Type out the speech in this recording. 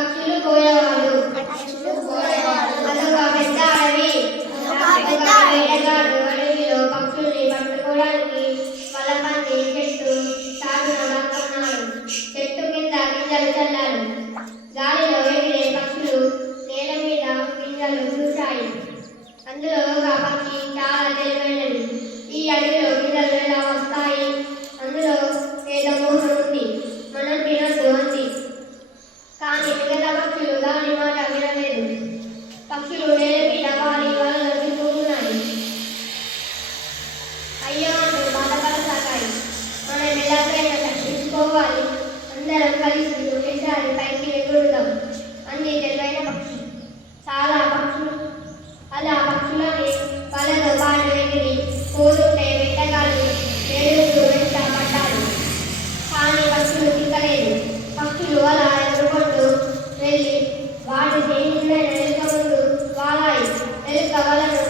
పక్షులు పోయేవాడు అదొక పెద్ద అడవి. వేటగాడు అడవిలో పక్షుల్ని పట్టుకోవడానికి వలపన్ని చెట్టు చాటున దాక్కున్నాడు. చెట్టు కింద గింజలు చల్లాడు. గాలిలో ఎగిరే పక్షులు నేల మీద గింజలు చూశాయి. అందులో ఒక పక్షి చాలా తెలివైనది. ఈ అడవిలో గింజలు ఎలా వస్తాయి? అందులో ఏదో మోసం ఉంది, మనం తినొద్దు అంది. కానీ మిగతా పక్షులు దాని మాట వినలేదు. పక్షులు నేల మీద వాలి వలలో చిక్కుకున్నాయి. అయ్యో అంటూ బాధపడసాగాయి. మనం ఎలాగైనా తప్పించుకోవాలి, అందరం కలిసి ఒకేసారి పైకి ఎగురుదాం అంది తెలివైన పక్షి. అలా పక్షులని వలలో పాటు ఎగిరి పోతుంటే వేటగాళ్ళు ఏడుస్తూ వెంట పడ్డారు. కానీ పక్షులు చిక్కలేదు. పక్షులు అలా ఎదుర్కొంటూ వెళ్ళి వాటి దేనినైనా ఎలుక ముందు వాలాయి. ఎలుక వలను